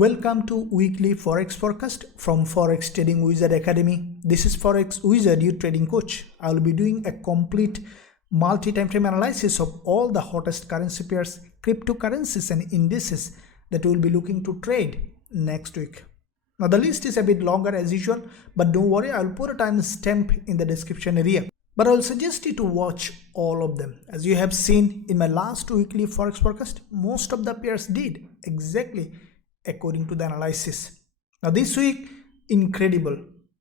Welcome to weekly Forex forecast from Forex Trading Wizard Academy. This is Forex Wizard, your trading coach. I will be doing a complete multi-time frame analysis of all the hottest currency pairs, cryptocurrencies and indices that we will be looking to trade next week. Now the list is a bit longer as usual, but don't worry, I will put a timestamp in the description area. But I will suggest you to watch all of them. As you have seen in my last weekly Forex forecast, most of the pairs did exactly according to the analysis. Now this week, incredible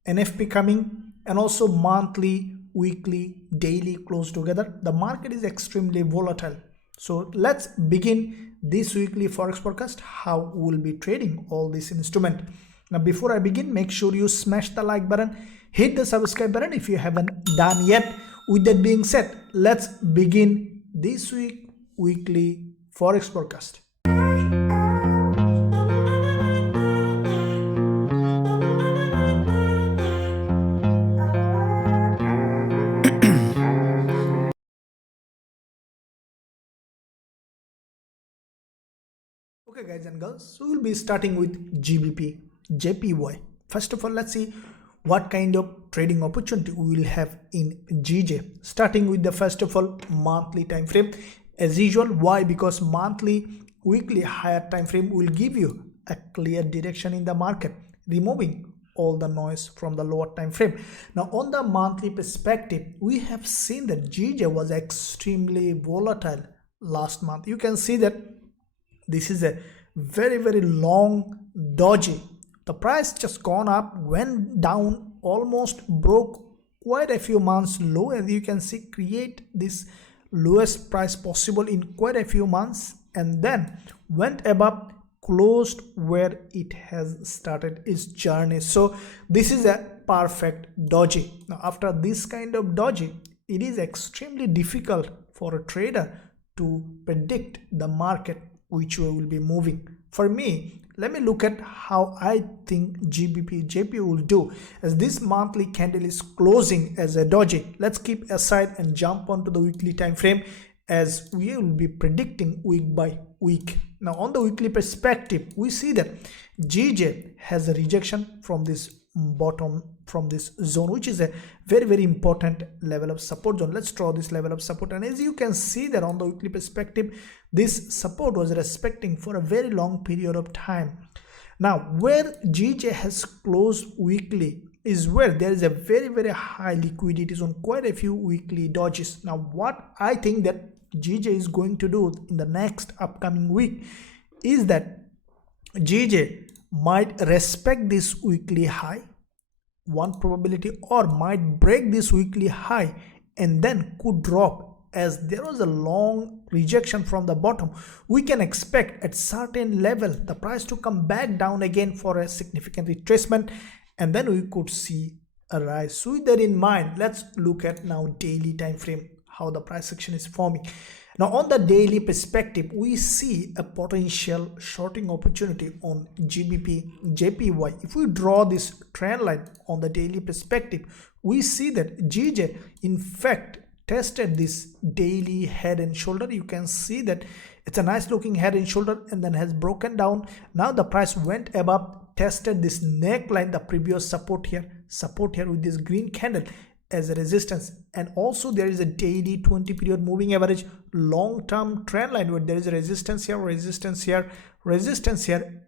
NFP coming and also monthly, weekly, daily close together. The market is extremely volatile. So let's begin this weekly Forex forecast, how we will be trading all this instrument. Now before I begin, make sure you smash the like button, hit the subscribe button if you haven't done yet. With that being said, let's begin this week weekly Forex forecast. Okay guys and girls, so we'll be starting with GBPJPY. First of all, let's see what kind of trading opportunity we will have in GJ. Starting with the first of all monthly time frame. As usual, why? Because monthly, weekly, higher time frame will give you a clear direction in the market, removing all the noise from the lower time frame. Now on the monthly perspective, we have seen that GJ was extremely volatile last month. You can see that this is a very long doji. The price just gone up, went down, almost broke quite a few months low, as you can see, create this lowest price possible in quite a few months, and then went above, closed where it has started its journey. So this is a perfect doji. Now after this kind of doji, it is extremely difficult for a trader to predict the market which way will be moving. For me, let me look at how I think GBPJPY will do, as this monthly candle is closing as a doji. Let's keep aside and jump onto the weekly time frame, as we will be predicting week by week. Now on the weekly perspective, we see that GJ has a rejection from this bottom, from this zone, which is a very important level of support zone. Let's draw this level of support, and as you can see that on the weekly perspective, this support was respecting for a very long period of time. Now where GJ has closed weekly is where there is a very high liquidity on quite a few weekly dojis. Now what I think that GJ is going to do in the next upcoming week is that GJ might respect this weekly high, one probability, or might break this weekly high and then could drop. As there was a long rejection from the bottom, we can expect at certain level the price to come back down again for a significant retracement, and then we could see a rise. So with that in mind, let's look at now daily time frame, how the price action is forming. Now on the daily perspective, we see a potential shorting opportunity on GBPJPY. If we draw this trend line on the daily perspective, we see that GJ in fact tested this daily head and shoulder. You can see that it's a nice looking head and shoulder and then has broken down. Now the price went above, tested this neckline, the previous support here with this green candle as a resistance, and also there is a daily 20 period moving average long-term trend line where there is a resistance here, resistance here,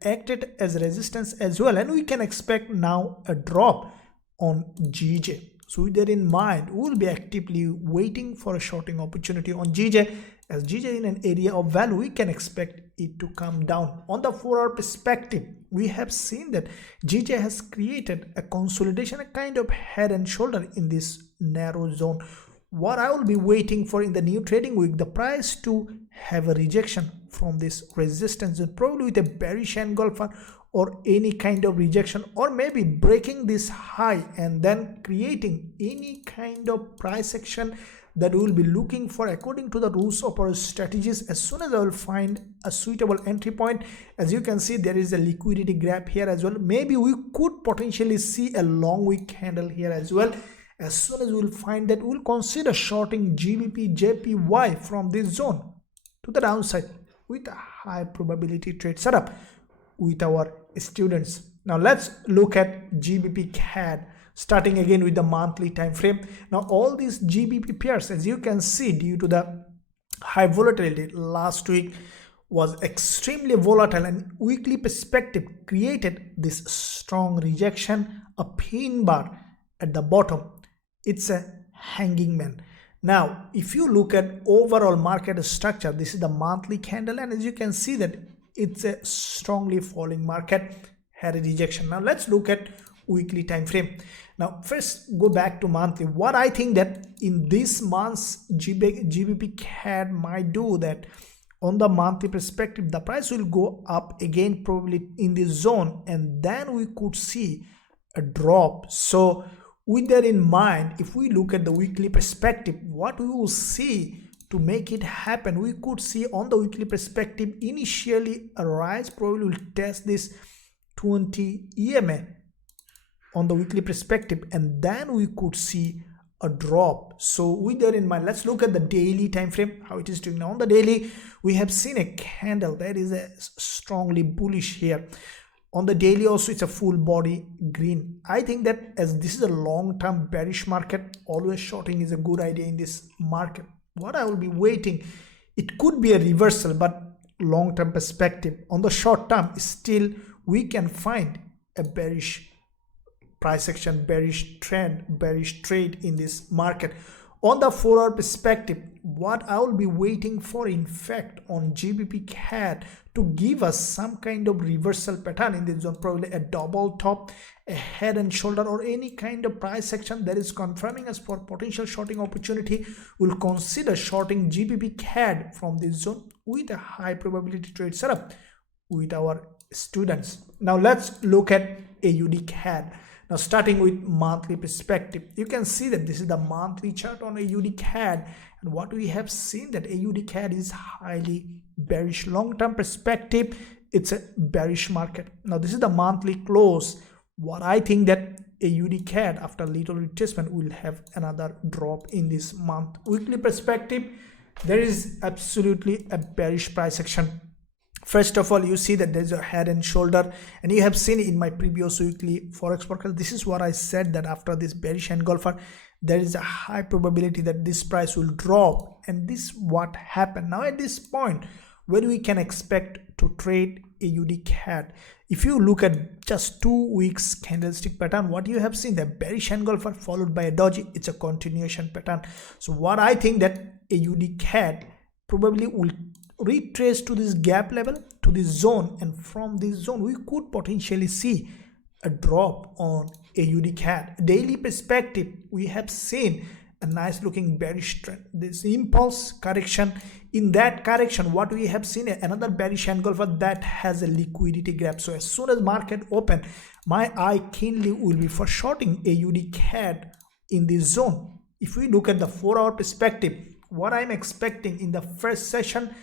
acted as resistance as well, and we can expect now a drop on GJ. So with that in mind, we will be actively waiting for a shorting opportunity on GJ, as GJ in an area of value, we can expect it to come down. On the 4-hour perspective, we have seen that GJ has created a consolidation, a kind of head and shoulder in this narrow zone. What I will be waiting for in the new trading week, the price to have a rejection from this resistance, and probably with a bearish engulfer or any kind of rejection, or maybe breaking this high and then creating any kind of price action that we will be looking for according to the rules of our strategies. As soon as I will find a suitable entry point, as you can see, there is a liquidity gap here as well. Maybe we could potentially see a long wick candle here as well. As soon as we will find that, we will consider shorting GBPJPY from this zone to the downside with a high probability trade setup. with our students. Now let's look at GBPCAD, starting again with the monthly time frame. Now all these GBP pairs, as you can see, due to the high volatility last week was extremely volatile, and weekly perspective created this strong rejection, a pin bar at the bottom. It's a hanging man. Now if you look at overall market structure, this is the monthly candle, and as you can see that it's a strongly falling market, had a rejection. Now let's look at weekly time frame. Now first go back to monthly. What I think that in this month's GBPCAD might do that, on the monthly perspective the price will go up again, probably in this zone, and then we could see a drop. So with that in mind, if we look at the weekly perspective, what we will see to make it happen, we could see on the weekly perspective initially a rise, probably will test this 20 EMA on the weekly perspective, and then we could see a drop. So with that in mind, let's look at the daily time frame, how it is doing. Now on the daily, we have seen a candle that is a strongly bullish here. On the daily also, it's a full body green. I think that as this is a long-term bearish market, always shorting is a good idea in this market. What I will be waiting, it could be a reversal, but long-term perspective, on the short term, still we can find a bearish price action, bearish trend, bearish trade in this market. On the 4-hour perspective, what I will be waiting for, in fact, on GBPCAD to give us some kind of reversal pattern in this zone, probably a double top, a head and shoulder, or any kind of price action that is confirming us for potential shorting opportunity. We'll consider shorting GBPCAD from this zone with a high probability trade setup with our students. Now let's look at AUDCAD. Now starting with monthly perspective, you can see that this is the monthly chart on AUDCAD, and what we have seen that AUDCAD is highly bearish. Long-term perspective, it's a bearish market. Now this is the monthly close. What I think that AUDCAD after little retracement will have another drop in this month. Weekly perspective, there is absolutely a bearish price action. First of all, you see that there's a head and shoulder, and you have seen in my previous weekly forex forecast, this is what I said, that after this bearish engulfer there is a high probability that this price will drop, and this what happened. Now at this point, where we can expect to trade AUDCAD, if you look at just 2 weeks candlestick pattern, what you have seen, the bearish engulfer followed by a doji, it's a continuation pattern. So what I think that AUDCAD probably will retrace to this gap level, to this zone, and from this zone we could potentially see a drop on AUDCAD. Daily perspective, we have seen a nice looking bearish trend, this impulse correction. In that correction, what we have seen, another bearish engulfer that has a liquidity gap. So as soon as market open, my eye keenly will be for shorting AUDCAD in this zone. If we look at the 4-hour perspective, what I'm expecting in the first session,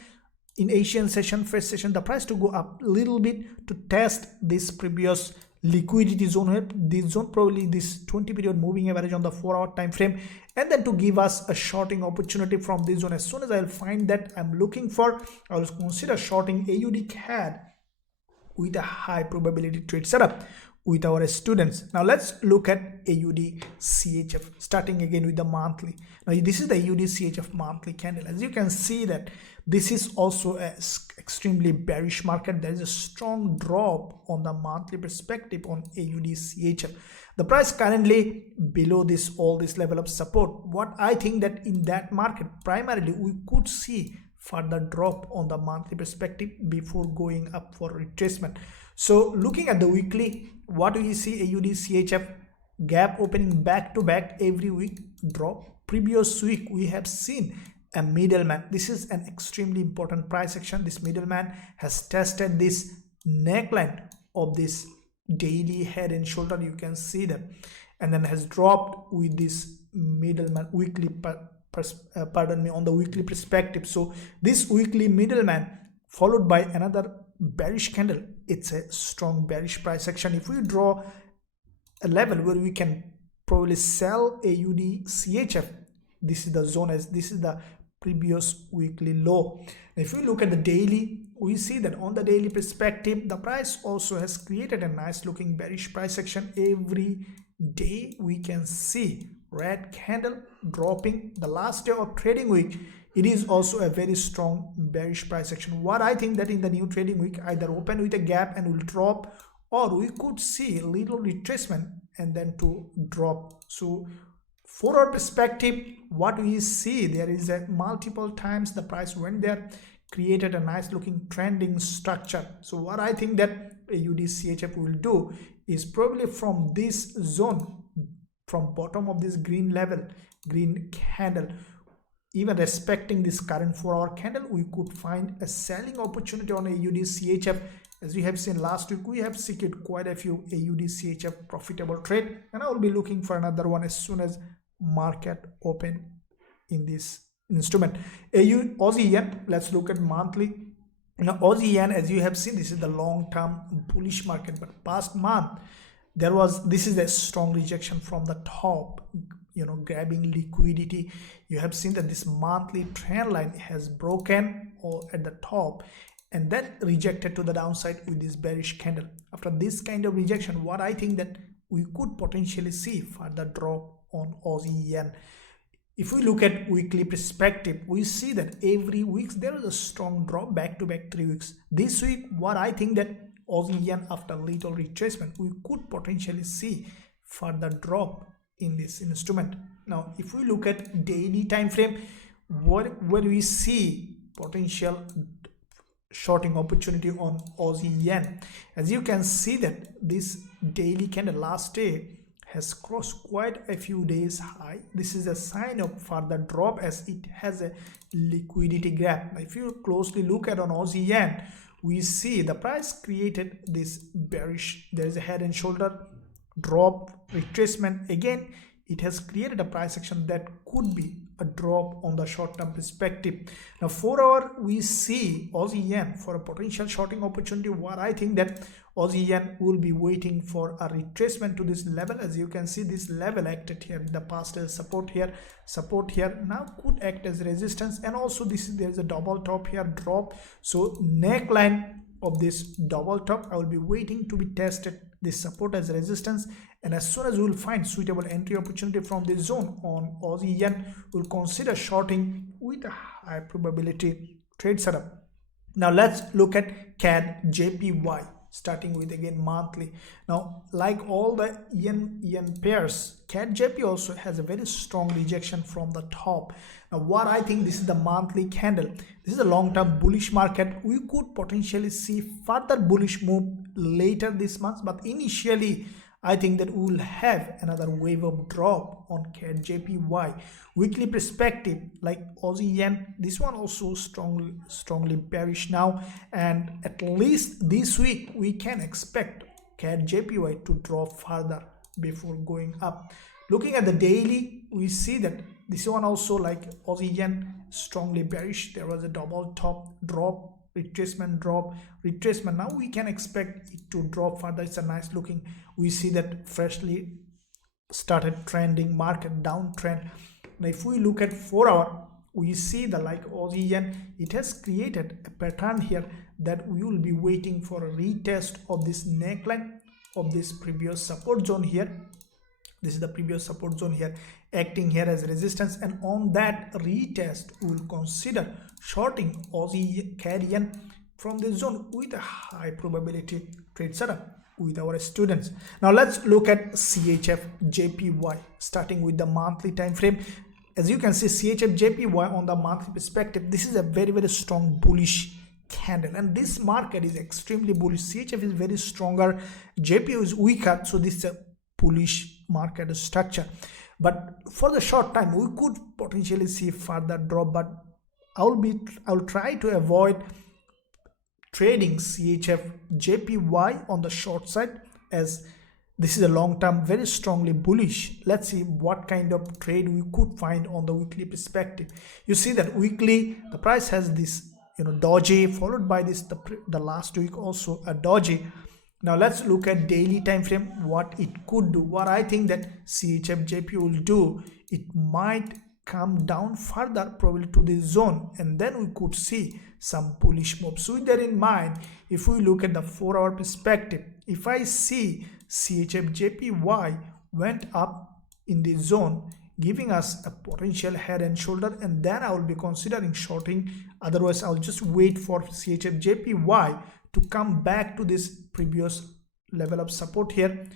in Asian session, first session, the price to go up a little bit to test this previous liquidity zone, this zone, probably this 20 period moving average on the 4-hour time frame, and then to give us a shorting opportunity from this zone. As soon as I'll find that I'm looking for, I will consider shorting AUDCAD with a high probability trade setup with our students. Now let's look at AUDCHF, starting again with the monthly. Now this is the AUDCHF monthly candle. As you can see that this is also a extremely bearish market. There is a strong drop on the monthly perspective on AUDCHF. The price currently below this, all this level of support. What I think that in that market, primarily we could see further drop on the monthly perspective before going up for retracement. So looking at the weekly, what do you see? AUDCHF gap opening back to back every week, drop. Previous week we have seen a middleman. This is an extremely important price action. This middleman has tested this neckline of this daily head and shoulder, you can see that, and then has dropped with this middleman weekly on the weekly perspective. So this weekly middleman followed by another bearish candle, it's a strong bearish price action. If we draw a level where we can probably sell AUDCHF, this is the zone, as this is the previous weekly low. If we look at the daily, we see that on the daily perspective, the price also has created a nice looking bearish price action. Every day we can see red candle dropping. The last day of trading week, it is also a very strong bearish price action. What I think that in the new trading week, either open with a gap and will drop, or we could see a little retracement and then to drop. So for our perspective, what we see, there is a multiple times the price went there, created a nice looking trending structure. So what I think that AUDCHF will do is probably from this zone, from bottom of this green level, green candle, even respecting this current 4-hour candle, we could find a selling opportunity on AUDCHF. As we have seen last week, we have secured quite a few AUDCHF profitable trade, and I will be looking for another one as soon as market open in this instrument. Aussie yen, let's look at monthly. Now Aussie yen, as you have seen, this is the long-term bullish market, but past month this is a strong rejection from the top, grabbing liquidity. You have seen that this monthly trend line has broken or at the top, and then rejected to the downside with this bearish candle. After this kind of rejection, what I think that we could potentially see further drop on Aussie yen. If we look at weekly perspective, we see that every week there is a strong drop back to back 3 weeks. This week, what I think that Aussie yen, after little retracement, we could potentially see further drop in this instrument. Now if we look at daily time frame, where we see potential shorting opportunity on Aussie yen, as you can see that this daily candle last day has crossed quite a few days high. This is a sign of further drop as it has a liquidity grab. If you closely look at on Aussie yen, we see the price created this bearish, there is a head and shoulder drop, retracement. Again, it has created a price action that could be a drop on the short-term perspective. Now 4-hour, we see Aussie yen for a potential shorting opportunity. What I think that Aussie yen will be waiting for a retracement to this level. As you can see, this level acted here in the past as support here, now could act as resistance, and also there's a double top here, drop. So neckline of this double top, I will be waiting to be tested, this support as resistance, and as soon as we will find suitable entry opportunity from this zone on Aussie yen, we'll consider shorting with a high probability trade setup. Now let's look at CADJPY, starting with again monthly. Now like all the yen pairs, CADJPY also has a very strong rejection from the top. Now what I think, this is the monthly candle, this is a long-term bullish market. We could potentially see further bullish move later this month, but initially I think that we will have another wave of drop on CADJPY. Weekly perspective, like Aussie yen, this one also strongly bearish now, and at least this week we can expect CADJPY to drop further before going up. Looking at the daily, we see that this one also, like Aussie yen, strongly bearish. There was a double top drop, retracement, drop, retracement. Now we can expect it to drop further. It's a nice looking, we see that freshly started trending market downtrend. Now if we look at 4-hour, we see the like Aussie yen, it has created a pattern here that we will be waiting for a retest of this neckline of this previous support zone here. This is the previous support zone here, acting here as resistance, and on that retest we will consider shorting Aussie CAD yen from this zone with a high probability trade setup with our students. Now let's look at CHFJPY, starting with the monthly time frame. As you can see, CHFJPY on the monthly perspective, this is a very strong bullish candle, and this market is extremely bullish. CHF is very stronger, JPY is weaker, so this is a bullish market structure. But for the short time we could potentially see further drop, but I'll try to avoid trading CHFJPY on the short side, as this is a long term very strongly bullish. Let's see what kind of trade we could find on the weekly perspective. You see that weekly the price has this doji, followed by this the last week also a doji. Now let's look at daily time frame, what it could do. What I think that CHFJPY will do, it might come down further probably to this zone, and then we could see some bullish moves. So with that in mind, if we look at the 4-hour perspective, if I see CHFJPY went up in this zone, giving us a potential head and shoulder, and then I will be considering shorting. Otherwise I'll just wait for CHFJPY to come back to this previous level of support here.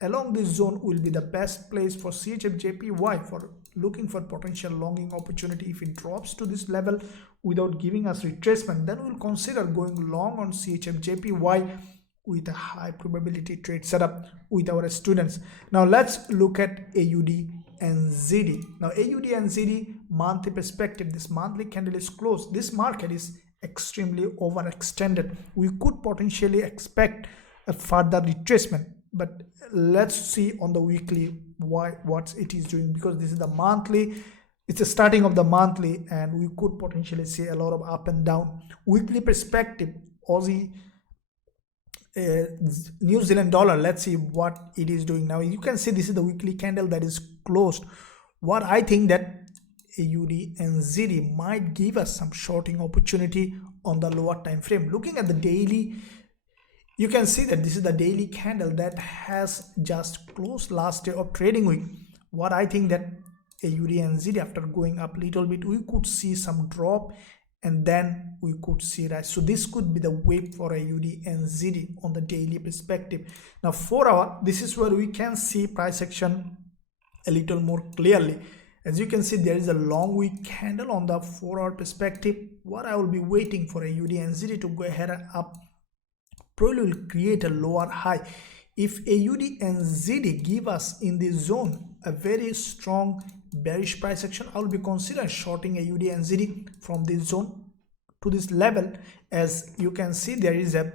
Along this zone will be the best place for CHFJPY for looking for potential longing opportunity. If it drops to this level without giving us retracement, then we'll consider going long on CHFJPY with a high probability trade setup with our students. Now let's look at AUDNZD. Now AUDNZD monthly perspective, this monthly candle is closed. This market is extremely overextended. We could potentially expect a further retracement, but let's see on the weekly what it is doing, because this is the monthly, it's the starting of the monthly, and we could potentially see a lot of up and down. Weekly perspective, Aussie New Zealand dollar, let's see what it is doing. Now you can see this is the weekly candle that is closed. What I think that AUDNZD might give us some shorting opportunity on the lower time frame. Looking at the daily, you can see that this is the daily candle that has just closed last day of trading week. What I think that AUDNZD, after going up a little bit, we could see some drop and then we could see rise. So this could be the wave for AUDNZD on the daily perspective. Now 4-hour, this is where we can see price action a little more clearly. As you can see, there is a long wick candle on the 4-hour perspective. What I will be waiting for AUDNZD to go ahead and up, probably will create a lower high. If AUDNZD give us in this zone a very strong bearish price action, I will be considering shorting AUDNZD from this zone to this level. As you can see, there is a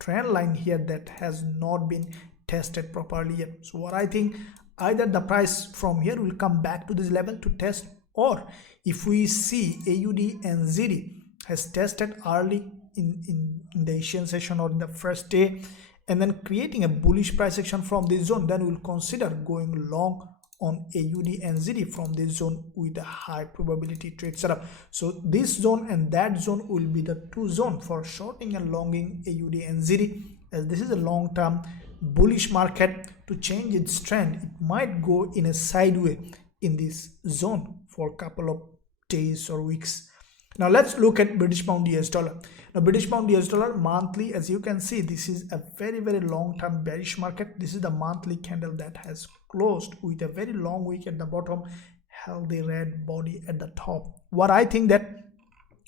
trend line here that has not been tested properly yet. So what I think, either the price from here will come back to this level to test, or if we see AUDNZD has tested early in the Asian session or in the first day and then creating a bullish price action from this zone, then we'll consider going long on AUDNZD from this zone with a high probability trade setup. So this zone and that zone will be the two zones for shorting and longing AUDNZD, as this is a long-term bullish market. To change its trend, it might go in a sideways in this zone for a couple of days or weeks. Now let's look at British Pound US Dollar. Now British Pound US Dollar monthly, as you can see, this is a very long-term bearish market. This is the monthly candle that has closed with a very long wick at the bottom, healthy red body at the top. What I think that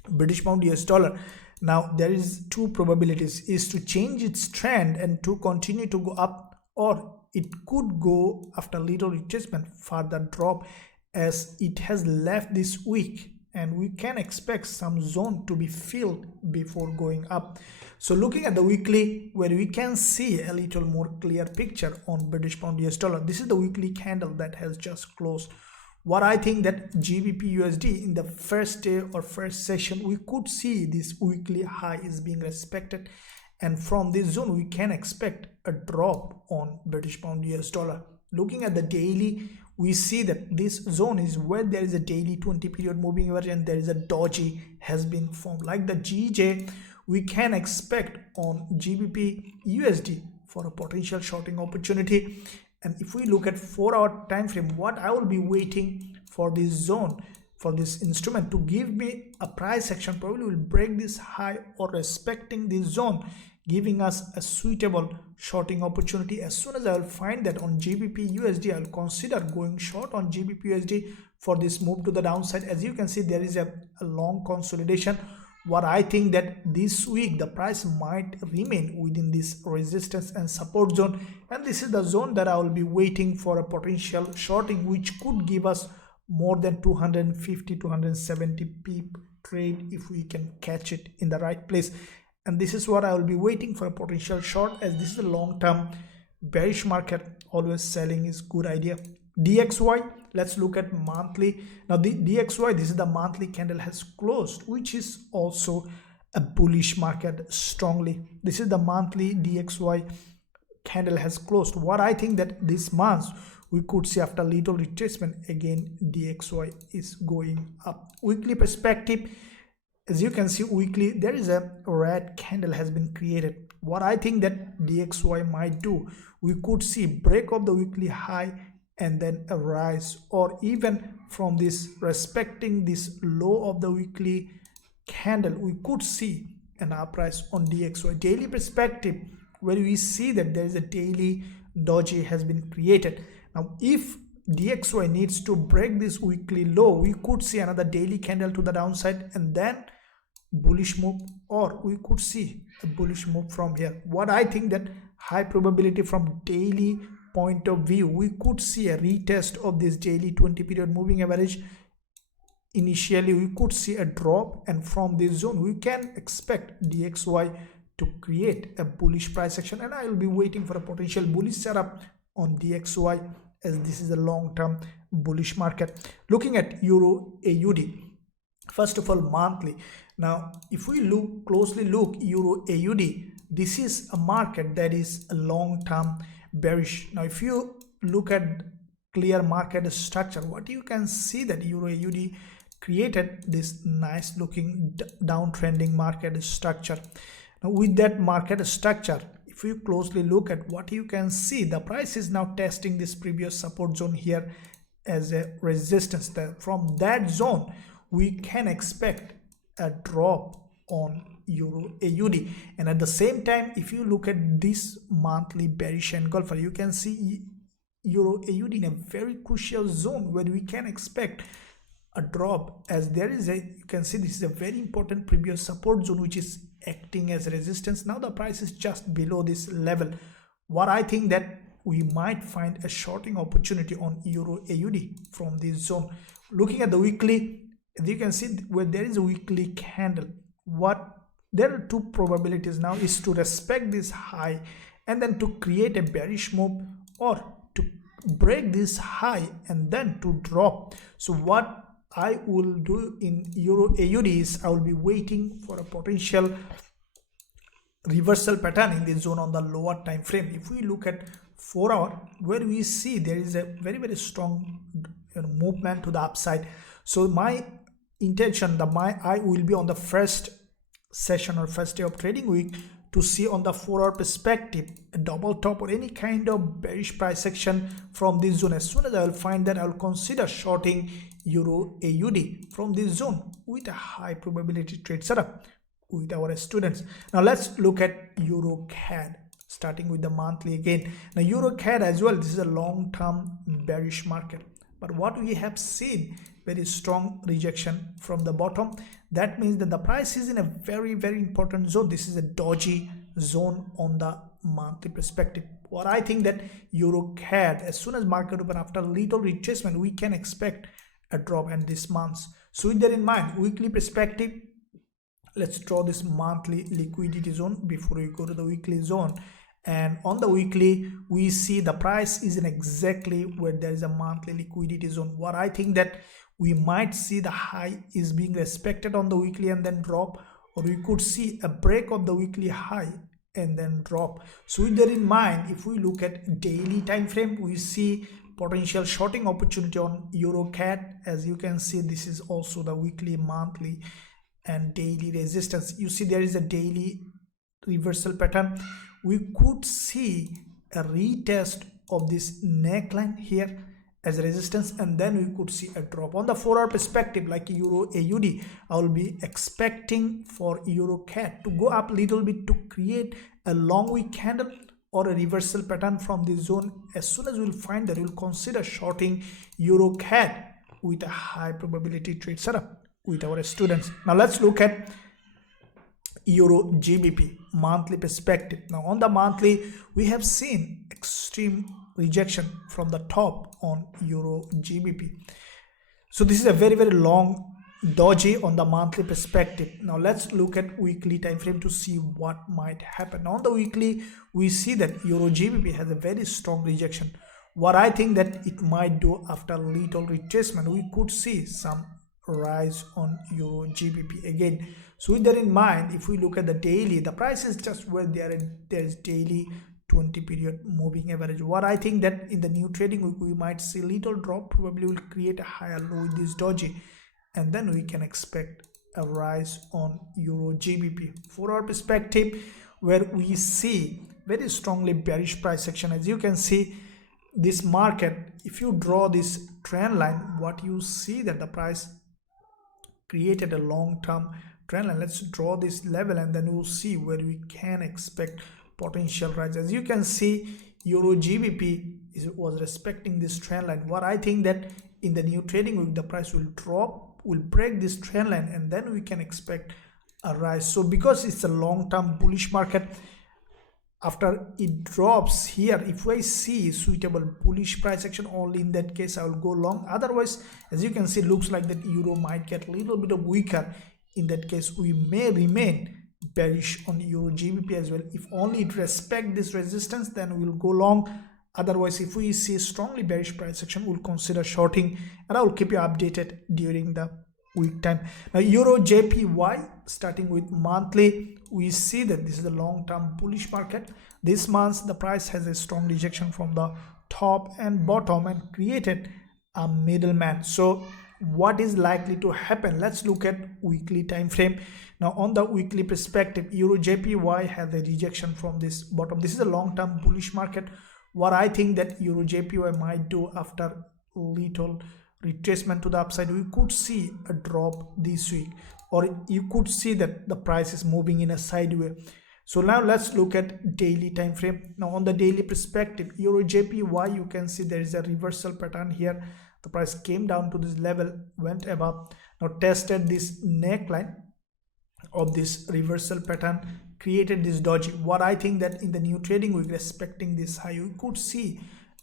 British Pound US Dollar, now there is two probabilities, is to change its trend and to continue to go up, or it could go after little retracement further drop, as it has left this week and we can expect some zone to be filled before going up. So looking at the weekly, where we can see a little more clear picture on British Pound US Dollar, this is the weekly candle that has just closed. What I think that GBPUSD in the first day or first session, we could see this weekly high is being respected, and from this zone we can expect a drop on British Pound US Dollar. Looking at the daily, we see that this zone is where there is a daily 20 period moving average and there is a doji has been formed. Like the GJ, we can expect on GBPUSD for a potential shorting opportunity. And if we look at 4-hour time frame, what I will be waiting for this zone, for this instrument to give me a price action, probably will break this high or respecting this zone, giving us a suitable shorting opportunity. As soon as I will find that on GBPUSD, I will consider going short on GBPUSD for this move to the downside. As you can see, there is a long consolidation. What I think that this week the price might remain within this resistance and support zone, and this is the zone that I will be waiting for a potential shorting, which could give us more than 250 270 pip trade if we can catch it in the right place. And this is what I will be waiting for, a potential short, as this is a long-term bearish market. Always selling is good idea. DXY, let's look at monthly. Now the DXY, this is the monthly candle has closed, which is also a bullish market strongly. This is the monthly DXY candle has closed. What I think that this month we could see after little retracement again DXY is going up. Weekly perspective, as you can see weekly there is a red candle has been created. What I think that DXY might do, we could see break of the weekly high and then a rise, or even from this respecting this low of the weekly candle we could see an uprise on DXY. Daily perspective, where we see that there is a daily doji has been created. Now if DXY needs to break this weekly low, we could see another daily candle to the downside and then bullish move, or we could see a bullish move from here. What I think that high probability from daily point of view, we could see a retest of this daily 20 period moving average. Initially we could see a drop, and from this zone we can expect DXY to create a bullish price action, and I will be waiting for a potential bullish setup on DXY as this is a long-term bullish market. Looking at Euro AUD, first of all monthly. Now if we closely look Euro AUD, this is a market that is a long-term bearish. Now if you look at clear market structure, what you can see that Euro AUD created this nice looking downtrending market structure. Now with that market structure, if you closely look at what you can see, the price is now testing this previous support zone here as a resistance. From that zone we can expect a drop on Euro AUD, and at the same time if you look at this monthly bearish engulfer, you can see Euro AUD in a very crucial zone where we can expect a drop, as there is a, you can see this is a very important previous support zone which is acting as resistance. Now the price is just below this level. What I think that we might find a shorting opportunity on Euro AUD from this zone. Looking at the weekly, as you can see where there is a weekly candle, there are two probabilities now, is to respect this high and then to create a bearish move, or to break this high and then to drop. So what I will do in Euro AUD is I will be waiting for a potential reversal pattern in this zone on the lower time frame. If we look at 4 hour, where we see there is a very strong movement to the upside. So my intention, my eye will be on the first session or first day of trading week to see on the 4 hour perspective a double top or any kind of bearish price action from this zone. As soon as I will find that, I will consider shorting Euro AUD from this zone with a high probability trade setup with our students. Now let's look at EURCAD, starting with the monthly again. Now EURCAD as well, this is a long-term bearish market, but what we have seen, very strong rejection from the bottom. That means that the price is in a very important zone. This is a doji zone on the monthly perspective. What I think that EURCAD, as soon as market open after little retracement, we can expect a drop in this month. So with that in mind, weekly perspective, let's draw this monthly liquidity zone before we go to the weekly zone. And on the weekly, we see the price is in exactly where there is a monthly liquidity zone. What I think that we might see the high is being respected on the weekly and then drop, or we could see a break of the weekly high and then drop. So with that in mind, if we look at daily time frame, we see potential shorting opportunity on EURCAD. As you can see, this is also the weekly, monthly and daily resistance. You see there is a daily reversal pattern. We could see a retest of this neckline here as a resistance, and then we could see a drop. On the 4 hour perspective, like Euro AUD, I will be expecting for EURCAD to go up a little bit to create a long wick candle or a reversal pattern from this zone. As soon as we'll find that, we'll consider shorting EURCAD with a high probability trade setup with our students. Now let's look at EURGBP monthly perspective. Now on the monthly, we have seen extreme rejection from the top on EURGBP. So this is a very long doji on the monthly perspective. Now let's look at weekly time frame to see what might happen. On the weekly, we see that EURGBP has a very strong rejection. What I think that it might do after little retracement, we could see some rise on EURGBP again. So with that in mind, if we look at the daily, the price is just where there is daily 20 period moving average. What I think that in the new trading week we might see little drop, probably will create a higher low with this doji, and then we can expect a rise on EURGBP. For our perspective, where we see very strongly bearish price action, as you can see this market, if you draw this trend line, what you see that the price created a long-term trend line. Let's draw this level and then we'll see where we can expect potential rise. As you can see, EURGBP was respecting this trend line. What I think that in the new trading week the price will drop, will break this trend line, and then we can expect a rise. So because it's a long-term bullish market, after it drops here, if I see suitable bullish price action, only in that case I will go long. Otherwise, as you can see, looks like that euro might get a little bit of weaker. In that case, we may remain bearish on EURGBP as well. If only it respect this resistance, then we'll go long. Otherwise, if we see strongly bearish price action, we'll consider shorting, and I will keep you updated during the week time. Now EURJPY, starting with monthly, we see that this is a long-term bullish market. This month the price has a strong rejection from the top and bottom and created a middleman. So what is likely to happen? Let's look at weekly time frame. Now on the weekly perspective, EURJPY has a rejection from this bottom. This is a long-term bullish market. What I think that EURJPY might do after little retracement to the upside, we could see a drop this week, or you could see that the price is moving in a sideways. So now let's look at daily time frame. Now on the daily perspective, EURJPY, you can see there is a reversal pattern here. The price came down to this level, went above, now tested this neckline of this reversal pattern, created this doji. What I think that in the new trading week, respecting this high, we could see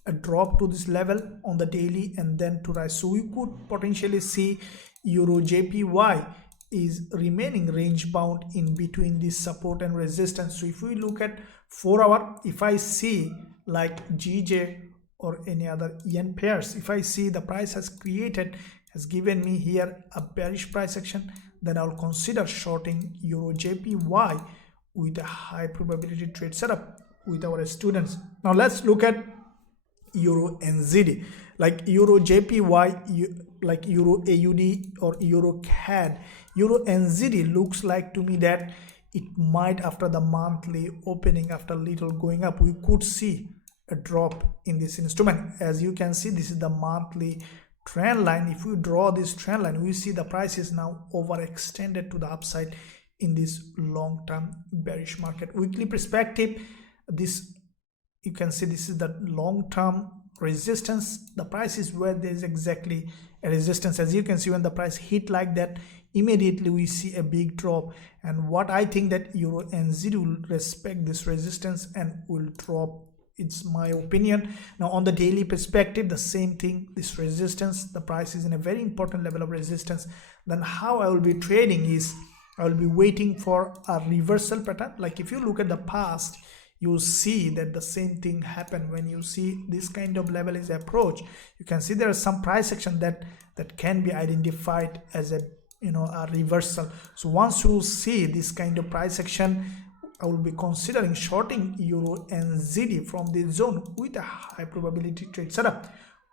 a drop to this level on the daily and then to rise. So we could potentially see EURJPY is remaining range bound in between this support and resistance. So if we look at 4 hour, if I see like GJ or any other yen pairs, if I see the price has given me here a bearish price action, then I'll consider shorting EURJPY with a high probability trade setup with our students. Now let's look at EURNZD, like EURJPY, like EURAUD or EURCAD. EURNZD looks like to me that it might, after the monthly opening, after little going up, we could see a drop in this instrument. As you can see, this is the monthly trend line. If we draw this trend line, we see the price is now overextended to the upside in this long-term bearish market. Weekly perspective, this, you can see this is the long-term resistance. The price is where there is exactly a resistance. As you can see, when the price hit like that, immediately we see a big drop. And what I think that EURNZD will respect this resistance and will drop. It's my opinion. Now on the daily perspective, the same thing, this resistance, the price is in a very important level of resistance. Then how I will be trading is, I will be waiting for a reversal pattern. Like if you look at the past, you see that the same thing happened. When you see this kind of level is approached, you can see there is some price action that can be identified as a reversal. So once you see this kind of price action, I will be considering shorting EURNZD from this zone with a high probability trade setup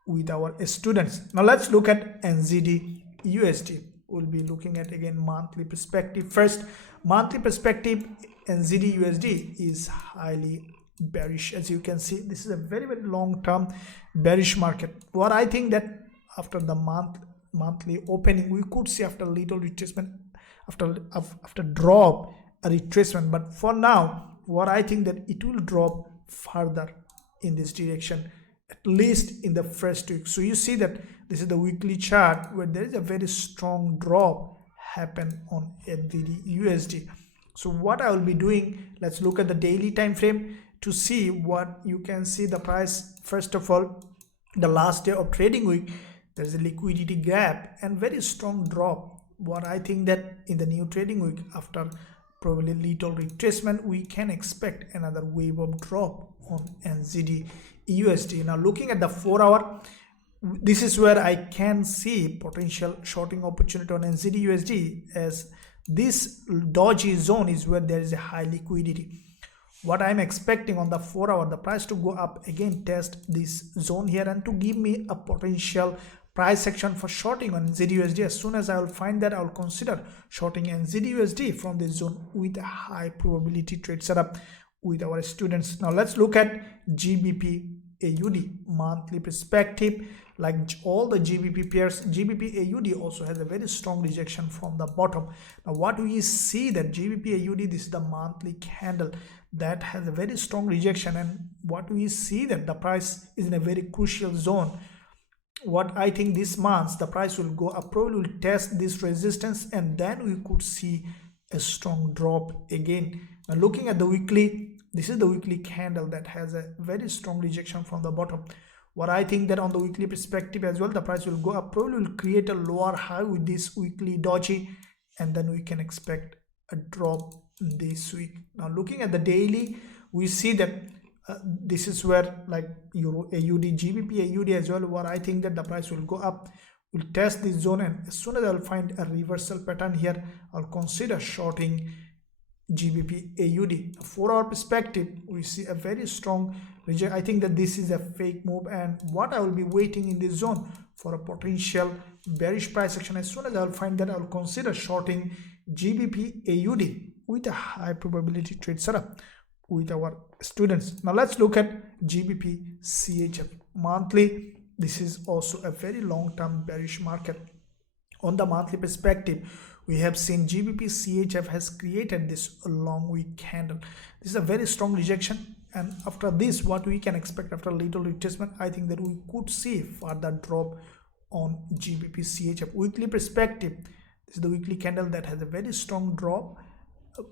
with our students. Now let's look at NZDUSD. We'll be looking at again monthly perspective. First, monthly perspective, NZDUSD is highly bearish. As you can see, this is a very, very long-term bearish market. What I think that after the monthly opening, we could see after little retracement, after drop, a retracement. But for now, what I think that it will drop further in this direction, at least in the first week. So you see that this is the weekly chart where there is a very strong drop happen on NZDUSD. So what I will be doing, let's look at the daily time frame to see what you can see. The price, first of all, the last day of trading week, there's a liquidity gap and very strong drop. What I think that in the new trading week, after probably little retracement, we can expect another wave of drop on NZDUSD. Now looking at the 4 hour, this is where I can see potential shorting opportunity on NZDUSD, as this dodgy zone is where there is a high liquidity. what I'm expecting on the 4 hour, the price to go up again, test this zone here and to give me a potential price action for shorting on NZDUSD. As soon as I will find that, I will consider shorting NZDUSD from this zone with a high probability trade setup with our students. Now let's look at GBPAUD monthly perspective. Like all the GBP pairs, GBPAUD also has a very strong rejection from the bottom. Now what we see that GBPAUD, this is the monthly candle that has a very strong rejection, and what we see that the price is in a very crucial zone. What I think this month the price will go up, probably will test this resistance, and then we could see a strong drop again. Now looking at the weekly, this is the weekly candle that has a very strong rejection from the bottom. What I think that on the weekly perspective as well, the price will go up, probably will create a lower high with this weekly doji, and then we can expect a drop this week. Now looking at the daily, we see that this is where like Euro AUD, GBP AUD as well, what I think that the price will go up, will test this zone, and as soon as I'll find a reversal pattern here, I'll consider shorting GBP AUD. 4 hour perspective, we see a very strong reject. I think that this is a fake move, and what I will be waiting in this zone for a potential bearish price action. As soon as I will find that, I will consider shorting GBP AUD with a high probability trade setup with our students. Now let's look at GBPCHF monthly. This is also a very long-term bearish market. On the monthly perspective, we have seen GBPCHF has created this long wick candle. This is a very strong rejection, and after this, what we can expect after a little retracement, I think that we could see further drop on GBPCHF. Weekly perspective, this is the weekly candle that has a very strong drop,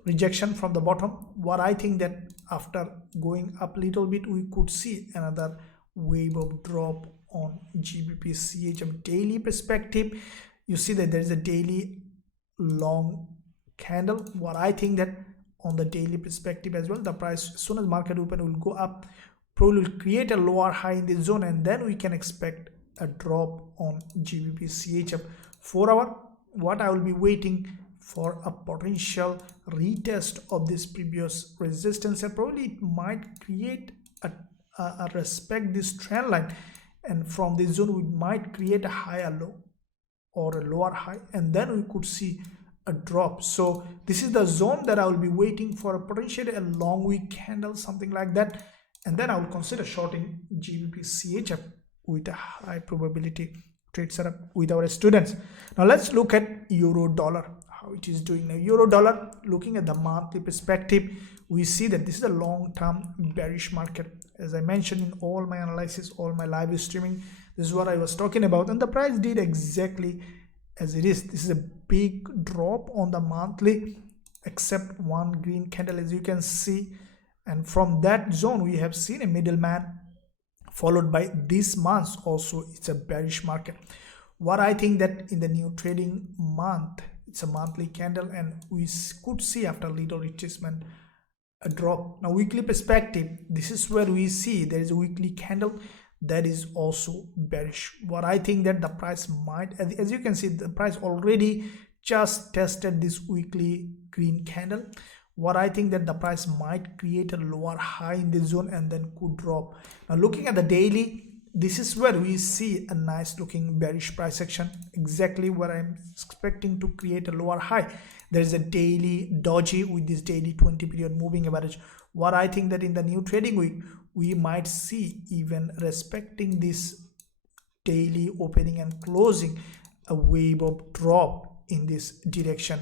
rejection from the bottom. What I think that after going up a little bit, we could see another wave of drop on GBPCHF. Daily perspective, you see that there is a daily long candle. What I think that on the daily perspective as well, the price as soon as market open will go up, probably will create a lower high in this zone, and then we can expect a drop on GBPCHF. 4 hour, what I will be waiting for a potential retest of this previous resistance, and probably it might create a respect this trend line, and from this zone we might create a higher low or a lower high, and then we could see a drop. So this is the zone that I will be waiting for a potentially a long wick candle, something like that, and then I will consider shorting GBPCHF with a high probability trade setup with our students. Now let's look at euro dollar, how it is doing. Now euro dollar, looking at the monthly perspective, we see that this is a long-term bearish market. As I mentioned in all my analysis, all my live streaming, this is what I was talking about, and the price did exactly as it is. This is a big drop on the monthly, except one green candle, as you can see, and from that zone we have seen a middleman, followed by this month also it's a bearish market. What I think that in the new trading month, it's a monthly candle, and we could see after little retracement a drop. Now weekly perspective, this is where we see there is a weekly candle that is also bearish. What I think that the price might, as you can see, the price already just tested this weekly green candle. What I think that the price might create a lower high in this zone and then could drop. Now looking at the daily, this is where we see a nice looking bearish price action, exactly where I'm expecting to create a lower high. There is a daily doji with this daily 20 period moving average. What I think that in the new trading week, we might see, even respecting this daily opening and closing, a wave of drop in this direction.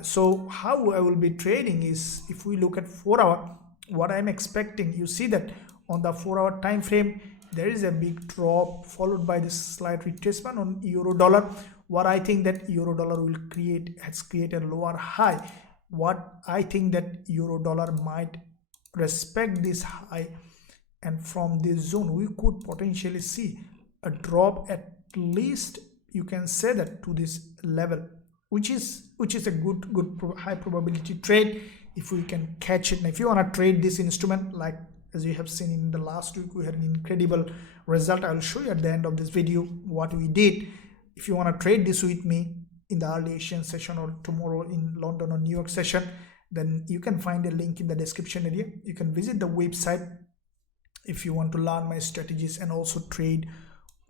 So how I will be trading is, if we look at 4 hour, what I'm expecting, you see that on the 4 hour time frame, there is a big drop followed by this slight retracement on euro dollar. What I think that euro dollar will has created a lower high. What I think that euro dollar might respect this high, and from this zone we could potentially see a drop, at least you can say that, to this level, which is a good high probability trade if we can catch it. Now if you want to trade this instrument, like as you have seen in the last week, we had an incredible result. I will show you at the end of this video what we did. If you want to trade this with me in the early Asian session or tomorrow in London or New York session, then you can find a link in the description area. You can visit the website if you want to learn my strategies and also trade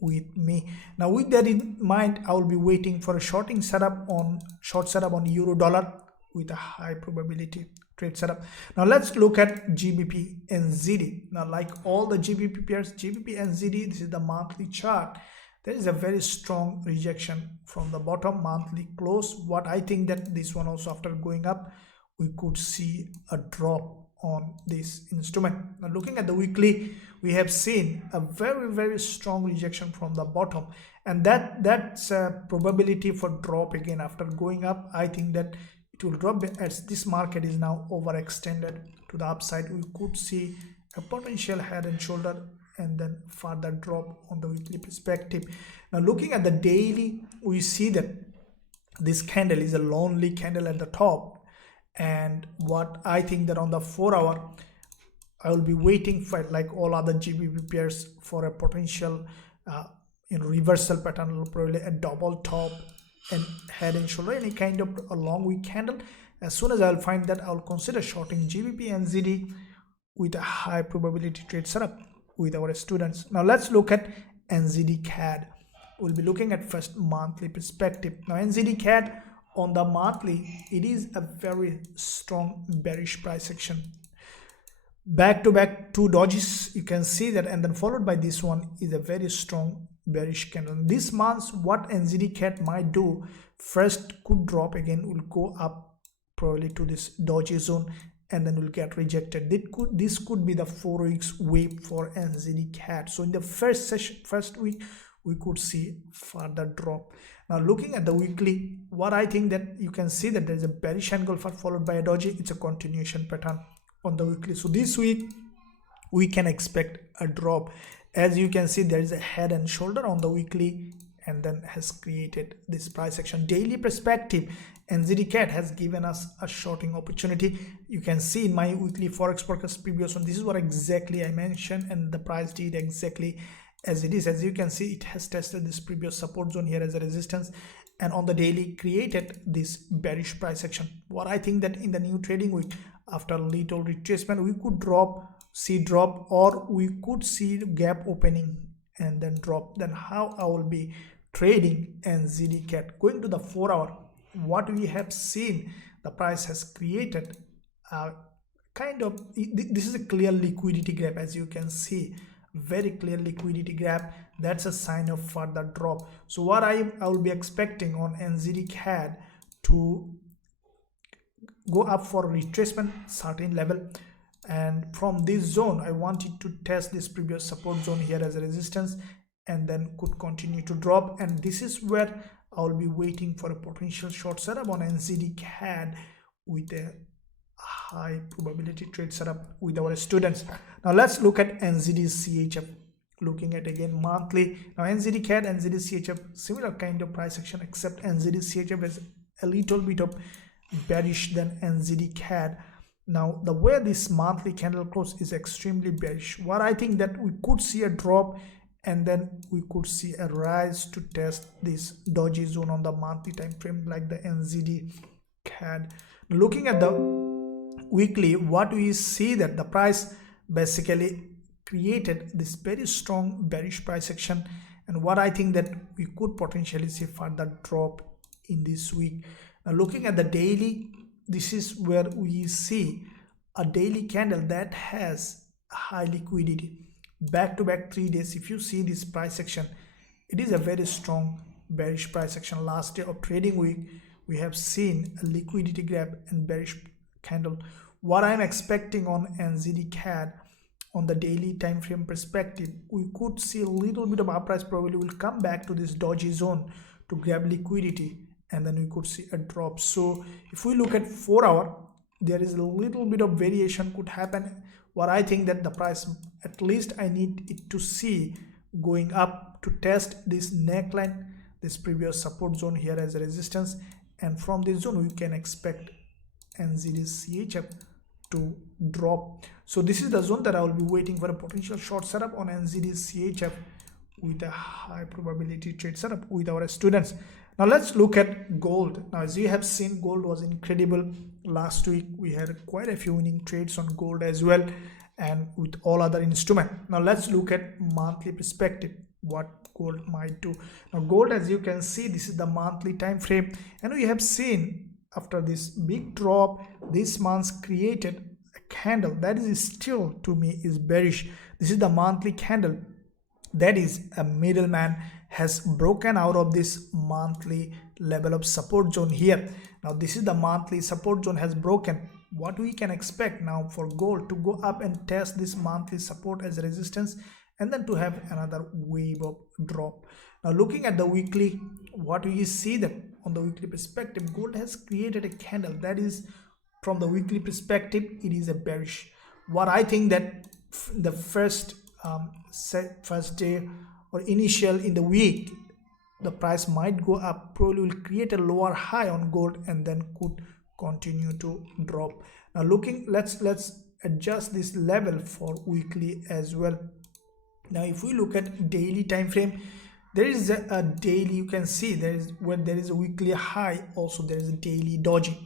with me. Now with that in mind, I will be waiting for a short setup on euro dollar with a high probability trade setup. Now let's look at GBPNZD. Now like all the GBP pairs, GBPNZD, this is the monthly chart. There is a very strong rejection from the bottom monthly close. What I think that this one also, after going up, we could see a drop on this instrument. Now looking at the weekly, we have seen a very strong rejection from the bottom, and that's a probability for drop again after going up. I think that it will drop as this market is now overextended to the upside. We could see a potential head and shoulder and then further drop on the weekly perspective. Now looking at the daily, we see that this candle is a lonely candle at the top, and what I think that on the 4 hour, I will be waiting for, like all other GBP pairs, for a potential reversal pattern, probably a double top and head and shoulder, any kind of a long wick candle. As soon as I'll find that, I'll consider shorting GBPNZD with a high probability trade setup with our students. Now let's look at NZDCAD. We'll be looking at first monthly perspective. Now NZDCAD on the monthly, it is a very strong bearish price action. Back to back two dodges, you can see that, and then followed by this one is a very strong bearish candle. This month, what NZDCAD might do, first could drop again, will go up probably to this doji zone, and then will get rejected. This could be the 4 weeks wave for NZDCAD. So in the first week, we could see further drop. Now looking at the weekly, what I think that you can see that there is a bearish engulfer followed by a doji. It's a continuation pattern on the weekly. So this week we can expect a drop. As you can see, there is a head and shoulder on the weekly and then has created this price action. Daily perspective, NZDCAD has given us a shorting opportunity. You can see in my weekly forex forecast previous one, this is what exactly I mentioned, and the price did exactly as it is. As you can see, it has tested this previous support zone here as a resistance, and on the daily created this bearish price action. What I think that in the new trading week, after a little retracement, we could see drop, or we could see gap opening and then drop. Then how I will be trading NZDCAD. Going to the 4 hour, what we have seen, the price has created this is a clear liquidity gap. As you can see, very clear liquidity gap. That's a sign of further drop. So what I will be expecting on NZDCAD to go up for retracement certain level, and from this zone I wanted to test this previous support zone here as a resistance, and then could continue to drop, and this is where I will be waiting for a potential short setup on NZDCAD with a high probability trade setup with our students. Now let's look at NZDCHF. Looking at again monthly. Now NZDCAD, NZDCHF, similar kind of price action, except NZDCHF is a little bit of bearish than NZDCAD. Now the way this monthly candle close is extremely bearish. What I think that we could see a drop, and then we could see a rise to test this doji zone on the monthly time frame, like the NZDCAD. Looking at the weekly, what we see that the price basically created this very strong bearish price action, and what I think that we could potentially see further drop in this week. Now looking at the daily, this is where we see a daily candle that has high liquidity. Back to back 3 days, if you see this price action, it is a very strong bearish price action. Last day of trading week, we have seen a liquidity grab and bearish candle. What I'm expecting on NZDCAD on the daily time frame perspective, we could see a little bit of uprise, probably will come back to this doji zone to grab liquidity, and then we could see a drop. So if we look at 4 hour, there is a little bit of variation could happen. What I think that the price, at least I need it to see going up to test this neckline, this previous support zone here as a resistance, and from this zone we can expect NZDCHF to drop. So this is the zone that I will be waiting for a potential short setup on NZDCHF with a high probability trade setup with our students. Now let's look at gold. Now as you have seen, gold was incredible last week. We had quite a few winning trades on gold as well, and with all other instruments. Now let's look at monthly perspective, what gold might do. Now gold, as you can see, this is the monthly time frame, and we have seen after this big drop, this month created a candle that is still, to me, is bearish. This is the monthly candle, that is a middleman has broken out of this monthly level of support zone here. Now this is the monthly support zone has broken. What we can expect now for gold to go up and test this monthly support as resistance, and then to have another wave of drop. Now looking at the weekly, what we see that on the weekly perspective, gold has created a candle that is, from the weekly perspective, it is a bearish. What I think that the first day or initial in the week, the price might go up, probably will create a lower high on gold and then could continue to drop. Now looking, let's adjust this level for weekly as well. Now if we look at daily time frame, there is a daily, you can see there is, when there is a weekly high, also there is a daily doji.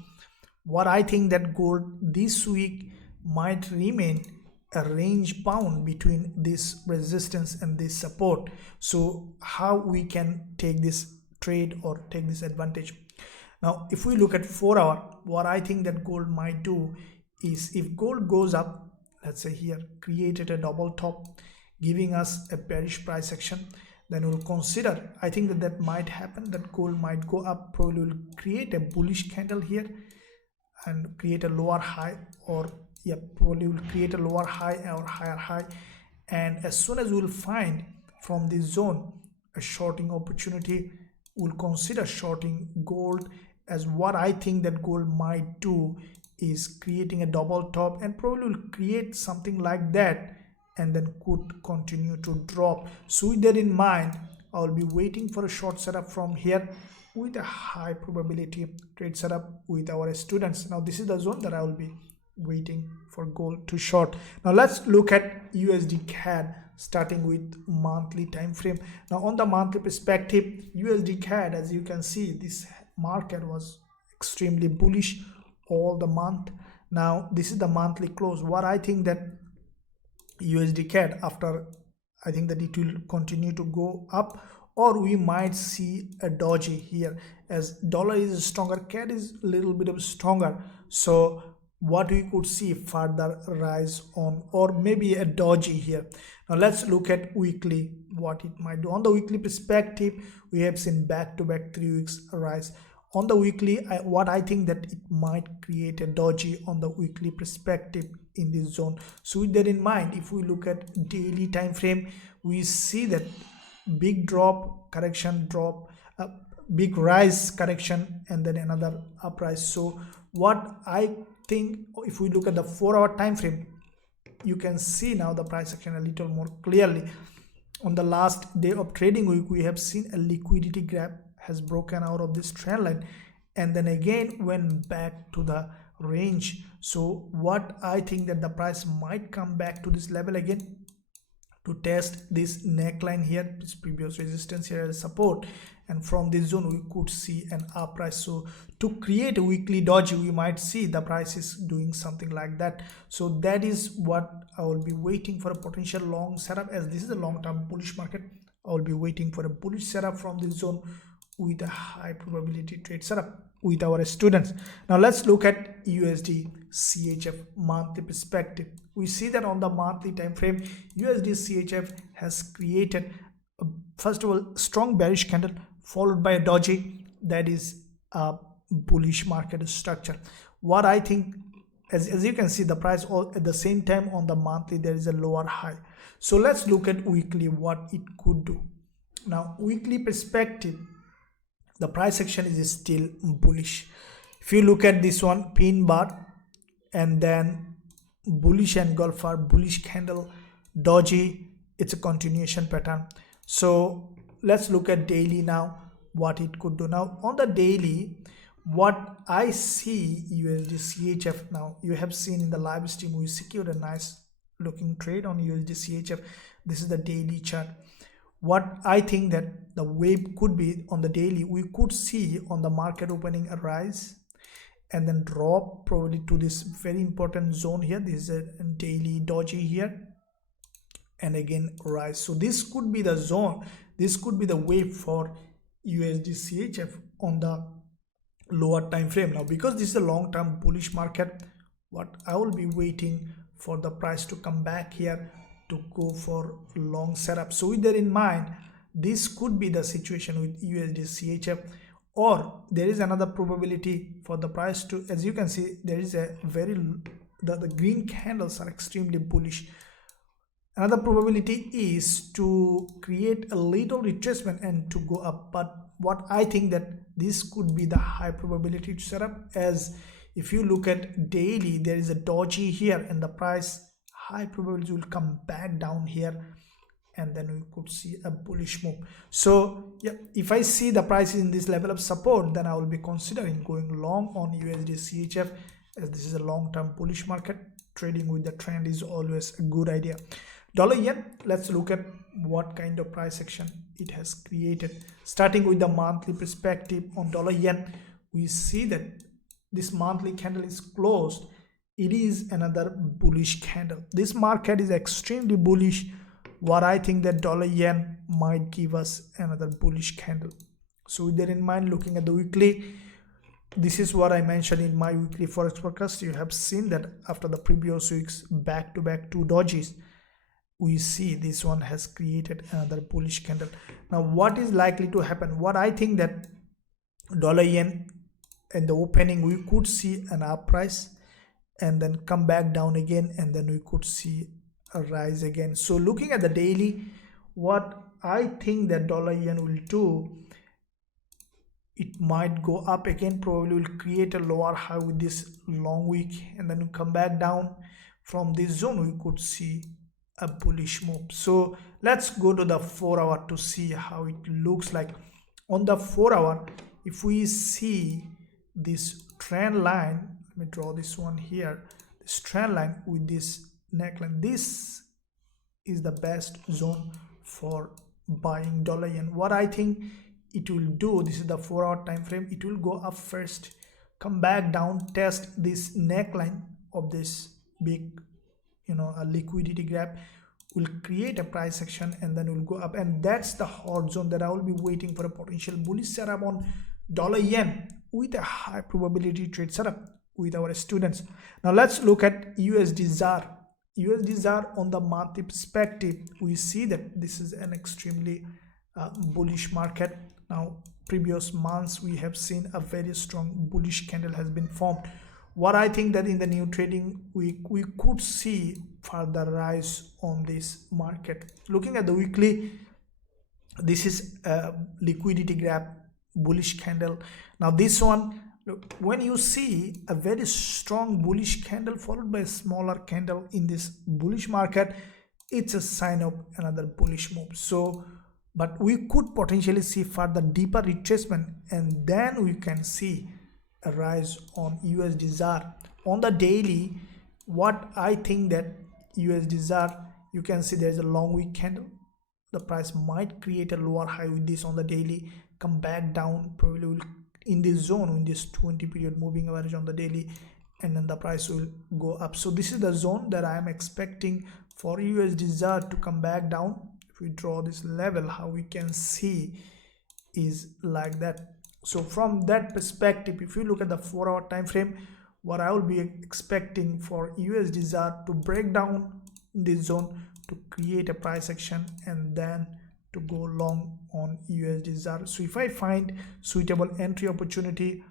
What I think that gold this week might remain a range bound between this resistance and this support. So how we can take this trade or take this advantage? Now if we look at 4 hour, what I think that gold might do is, if gold goes up, let's say here, created a double top giving us a bearish price action, then we'll consider, I think that might happen, that gold might go up, probably will create a bullish candle here and create a lower high, or probably will create a lower high or higher high, and as soon as we'll find from this zone a shorting opportunity, we'll consider shorting gold. As what I think that gold might do is creating a double top, and probably will create something like that and then could continue to drop. So with that in mind, I'll be waiting for a short setup from here with a high probability trade setup with our students. Now this is the zone that I will be waiting for gold to short. Now let's look at USDCAD, starting with monthly time frame. Now on the monthly perspective, USDCAD, as you can see, this market was extremely bullish all the month. Now this is the monthly close. What I think that USDCAD, after, I think that it will continue to go up, or we might see a doji here, as dollar is stronger, CAD is a little bit of stronger. So what we could see further rise on, or maybe a doji here. Now let's look at weekly, what it might do. On the weekly perspective, we have seen back-to-back 3 weeks rise. On the weekly, what I think that it might create a doji on the weekly perspective in this zone. So with that in mind, if we look at daily time frame, we see that big drop, correction, drop, big rise, correction, and then another uprise. So what I think, if we look at the 4 hour time frame, you can see now the price action a little more clearly. On the last day of trading week, we have seen a liquidity gap has broken out of this trend line, and then again went back to the range. So what I think that the price might come back to this level again to test this neckline here, this previous resistance here as support, and from this zone we could see an uprise. So to create a weekly doji, we might see the price is doing something like that. So that is what I will be waiting for, a potential long setup, as this is a long-term bullish market. I will be waiting for a bullish setup from this zone with a high probability trade setup with our students. Now let's look at USDCHF monthly perspective. We see that on the monthly time frame, USDCHF has created first of all strong bearish candle followed by a doji, that is a bullish market structure. What I think, as you can see, the price all at the same time on the monthly there is a lower high. So let's look at weekly, what it could do. Now weekly perspective, the price action is still bullish. If you look at this one, pin bar and then bullish engulfer, bullish candle, doji, it's a continuation pattern. So let's look at daily now, what it could do. Now on the daily, what I see USDCHF, now you have seen in the live stream we secured a nice looking trade on USDCHF. This is the daily chart. what I think that the wave could be on the daily, we could see on the market opening a rise and then drop probably to this very important zone here. This is a daily doji here, and again rise. So this could be the zone, this could be the wave for USDCHF on the lower time frame. Now because this is a long-term bullish market, what I will be waiting for the price to come back here to go for long setup. So with that in mind, this could be the situation with USDCHF, or there is another probability for the price to, as you can see, there is a very the green candles are extremely bullish. Another probability is to create a little retracement and to go up, but what I think that this could be the high probability to set up, as if you look at daily, there is a doji here and the price high probability will come back down here, and then we could see a bullish move. So yeah, if I see the price in this level of support, then I will be considering going long on USDCHF, as this is a long-term bullish market. Trading with the trend is always a good idea. Dollar yen, let's look at what kind of price action it has created. Starting with the monthly perspective on dollar yen, we see that this monthly candle is closed. It is another bullish candle. This market is extremely bullish. What I think that dollar yen might give us another bullish candle. So with that in mind, looking at the weekly, this is what I mentioned in my weekly forex forecast. You have seen that after the previous weeks back-to-back two dojis, we see this one has created another bullish candle. Now what is likely to happen? What I think that dollar yen in the opening, we could see an up price and then come back down again, and then we could see a rise again. So looking at the daily, what I think that dollar yen will do, it might go up again, probably will create a lower high with this long wick, and then come back down. From this zone we could see a bullish move. So let's go to the 4 hour to see how it looks like. On the 4 hour, if we see this trend line, let me draw this one here, this trend line with this neckline, this is the best zone for buying dollar yen. What I think it will do, this is the 4 hour time frame, it will go up first, come back down, test this neckline of this big, a liquidity gap, will create a price action, and then will go up, and that's the hot zone that I will be waiting for a potential bullish setup on dollar yen with a high probability trade setup with our students. Now let's look at USDZAR. USDZAR on the monthly perspective, we see that this is an extremely bullish market. Now previous months we have seen a very strong bullish candle has been formed. What I think that in the new trading week, we could see further rise on this market. Looking at the weekly, this is a liquidity gap bullish candle. Now this one, look, when you see a very strong bullish candle followed by a smaller candle in this bullish market, it's a sign of another bullish move. So, but we could potentially see further deeper retracement, and then we can see a rise on USDZAR. On the daily, what I think that USDZAR, you can see there's a long wick candle. The price might create a lower high with this on the daily, come back down, probably will in this zone, in this 20 period moving average on the daily, and then the price will go up. So this is the zone that I am expecting for USDZAR to come back down. If we draw this level, how we can see is like that. So from that perspective, if you look at the 4 hour time frame, what I will be expecting for USDZAR to break down this zone to create a price action, and then to go long on USDZAR. So if I find suitable entry opportunity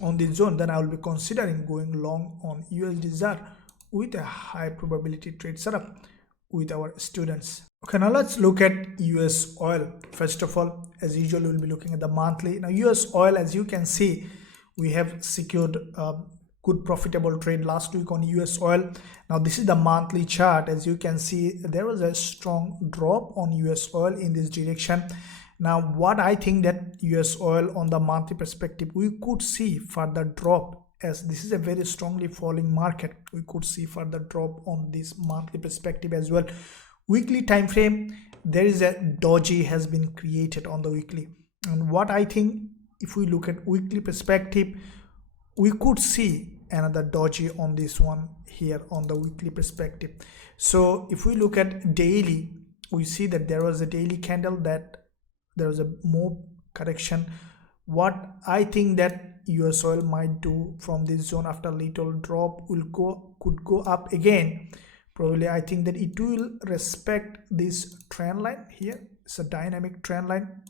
on this zone, then I will be considering going long on USDZAR with a high probability trade setup with our students. Okay, now let's look at US oil. First of all, as usual, we'll be looking at the monthly. Now US oil, as you can see, we have secured a good profitable trade last week on US oil. Now this is the monthly chart. As you can see, there was a strong drop on US oil in this direction. Now what I think that US oil on the monthly perspective, we could see further drop, as this is a very strongly falling market. We could see further drop on this monthly perspective as well. Weekly time frame, there is a doji has been created on the weekly. And what I think, if we look at weekly perspective, we could see another doji on this one here on the weekly perspective. So if we look at daily, we see that there was a daily candle that there was a more correction. What I think that USOIL might do from this zone after little drop could go up again. Probably I think that it will respect this trend line here. It's a dynamic trend line,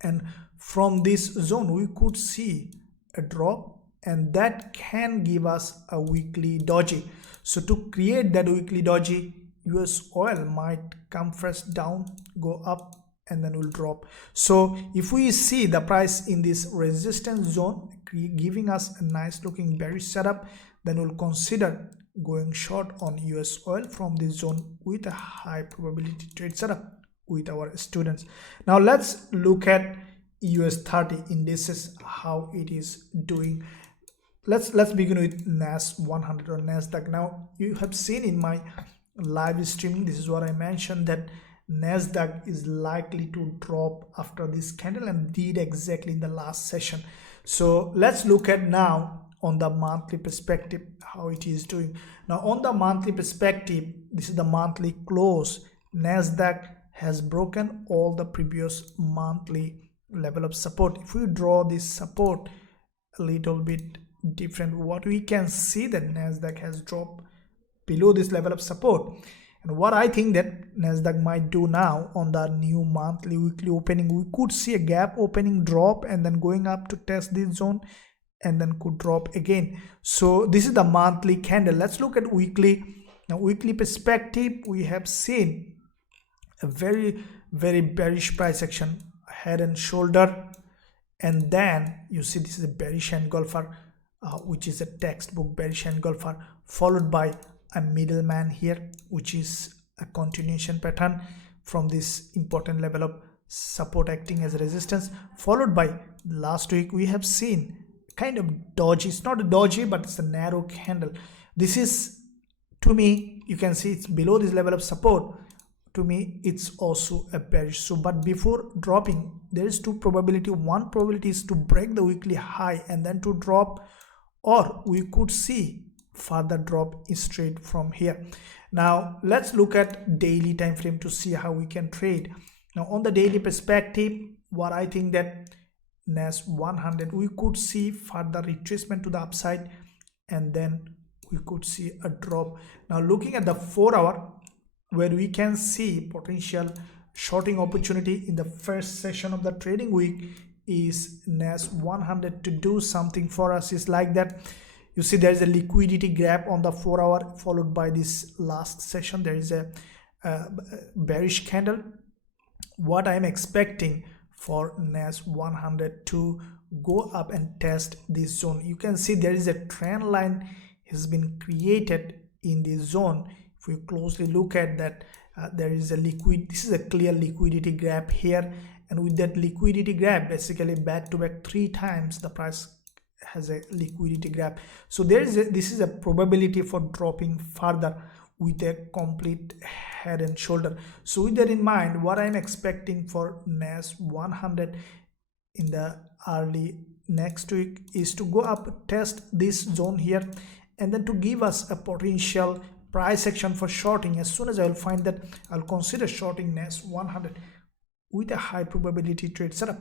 and from this zone we could see a drop, and that can give us a weekly doji. So to create that weekly doji, USOIL might come first down, go up, and then will drop. So if we see the price in this resistance zone giving us a nice looking bearish setup, then we'll consider going short on USOIL from this zone with a high probability trade setup with our students. Now let's look at US30 indices, how it is doing. Let's begin with NAS 100 or NASDAQ. Now you have seen in my live streaming, this is what I mentioned, that NASDAQ is likely to drop after this candle, and did exactly in the last session. So let's look at now on the monthly perspective how it is doing. Now on the monthly perspective, this is the monthly close. NASDAQ has broken all the previous monthly level of support. If we draw this support a little bit different, what we can see that NASDAQ has dropped below this level of support. And what I think that NASDAQ might do now on the new monthly weekly opening, we could see a gap opening, drop, and then going up to test this zone, and then could drop again. So this is the monthly candle. Let's look at weekly. Now weekly perspective, we have seen a very bearish price action, head and shoulder, and then you see this is a bearish engulfer, which is a textbook bearish engulfer, followed by a middleman here, which is a continuation pattern from this important level of support acting as resistance, followed by last week we have seen kind of doji. It's not a doji, but it's a narrow candle. This is, to me, you can see it's below this level of support. To me, it's also a bearish. So but before dropping, there is two probability. One probability is to break the weekly high and then to drop, or we could see further drop straight from here. Now let's look at daily time frame to see how we can trade. Now on the daily perspective, what I think that NAS 100, we could see further retracement to the upside, and then we could see a drop. Now looking at the 4 hour, where we can see potential shorting opportunity in the first session of the trading week, is NAS 100 to do something for us is like that. You see there is a liquidity gap on the 4 hour, followed by this last session there is a bearish candle. What I am expecting for NAS 100 to go up and test this zone, you can see there is a trend line has been created in this zone. If we closely look at that, there is a this is a clear liquidity gap here, and with that liquidity gap, basically back to back 3 times the price has a liquidity gap. So this is a probability for dropping further with a complete head and shoulder. So with that in mind, what I'm expecting for NAS 100 in the early next week is to go up, test this zone here, and then to give us a potential price action for shorting. As soon as I will find that, I'll consider shorting NAS 100 with a high probability trade setup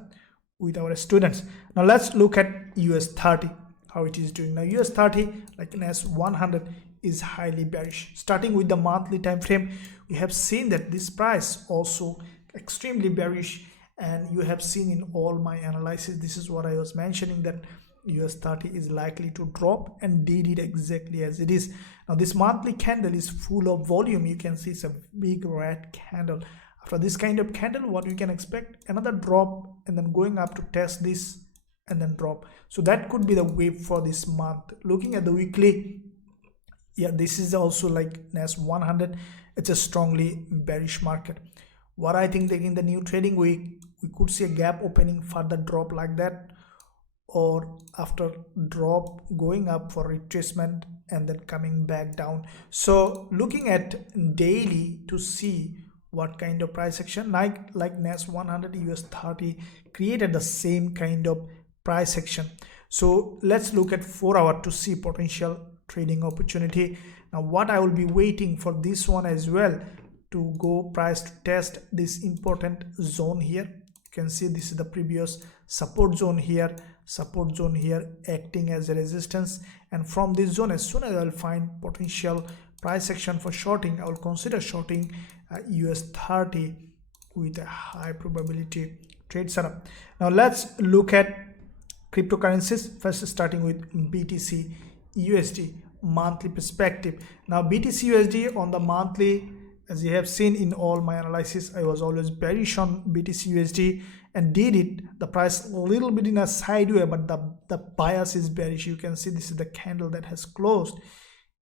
with our students. Now let's look at US30, how it is doing. Now US30, like NAS 100, is highly bearish. Starting with the monthly time frame, we have seen that this price also extremely bearish, and you have seen in all my analysis, this is what I was mentioning, that US30 is likely to drop, and did it exactly as it is. Now this monthly candle is full of volume. You can see it's a big red candle. After this kind of candle, what we can expect, another drop, and then going up to test this and then drop. So that could be the wave for this month. Looking at the weekly, yeah, this is also like NAS 100. It's a strongly bearish market. What I think that in the new trading week, we could see a gap opening, further drop like that, or after drop going up for retracement and then coming back down. So looking at daily to see what kind of price action, like NAS 100 US30 created the same kind of price action. So let's look at 4 hour to see potential trading opportunity. Now what I will be waiting for this one as well to go price to test this important zone here. You can see this is the previous support zone here acting as a resistance, and from this zone, as soon as I'll find potential price action for shorting, I will consider shorting US30 with a high probability trade setup. Now let's look at cryptocurrencies, first starting with BTCUSD monthly perspective. Now BTCUSD on the monthly, as you have seen in all my analysis, I was always bearish on BTCUSD and did it the price a little bit in a sideway, but the bias is bearish. You can see this is the candle that has closed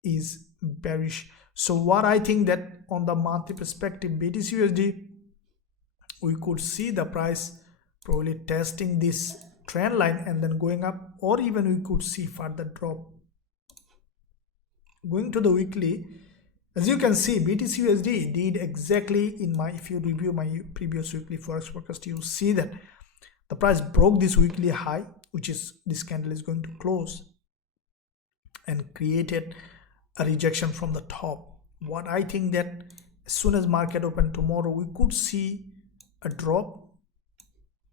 is bearish. So what I think that on the monthly perspective, BTCUSD, we could see the price probably testing this trend line and then going up, or even we could see further drop. Going to the weekly, as you can see, BTCUSD did exactly in my, if you review my previous weekly Forex forecast, you see that the price broke this weekly high, which is this candle is going to close, and created a rejection from the top. What I think that as soon as market open tomorrow, we could see a drop,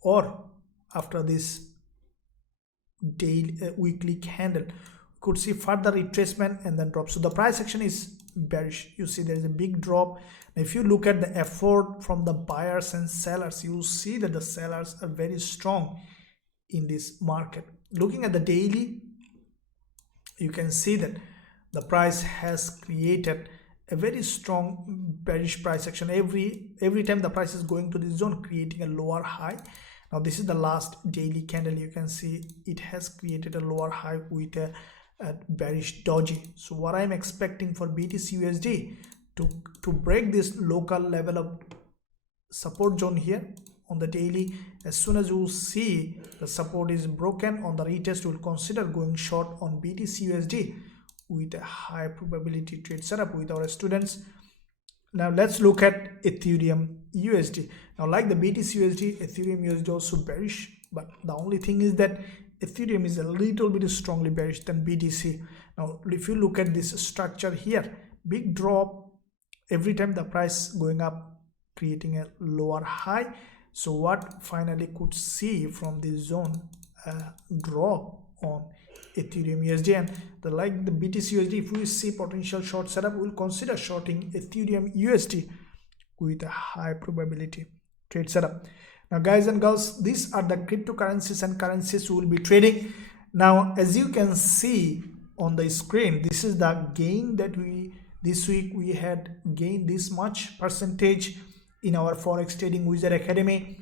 or after this daily weekly candle, we could see further retracement and then drop. So the price action is bearish. You see there is a big drop. If you look at the effort from the buyers and sellers, you will see that the sellers are very strong in this market. Looking at the daily, you can see that the price has created a very strong bearish price action. Every time the price is going to this zone, creating a lower high. Now this is the last daily candle. You can see it has created a lower high with a bearish doji. So what I'm expecting for BTCUSD to break this local level of support zone here on the daily. As soon as you see the support is broken on the retest, we'll consider going short on BTCUSD with a high probability trade setup with our students. Now let's look at Ethereum USD. Now like the BTCUSD, Ethereum USD also bearish, but the only thing is that Ethereum is a little bit strongly bearish than BTC. Now if you look at this structure here, big drop every time the price going up, creating a lower high. So what finally could see from this zone, a drop on Ethereum USD, and like the BTCUSD, if we see potential short setup, we'll consider shorting Ethereum USD with a high probability trade setup. Now guys and girls, these are the cryptocurrencies and currencies we will be trading. Now as you can see on the screen, this is the gain that this week we had gained this much percentage in our Forex Trading Wizard Academy.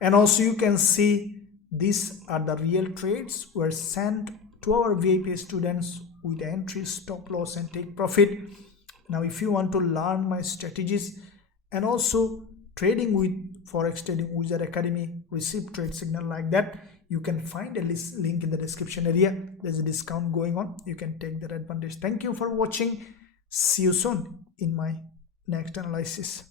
And also you can see these are the real trades were sent to our VIP students with entry, stop loss and take profit. Now if you want to learn my strategies and also trading with Forex Trading Wizard Academy, receive trade signal like that, you can find a link in the description area. There's a discount going on. You can take that advantage. Thank you for watching. See you soon in my next analysis.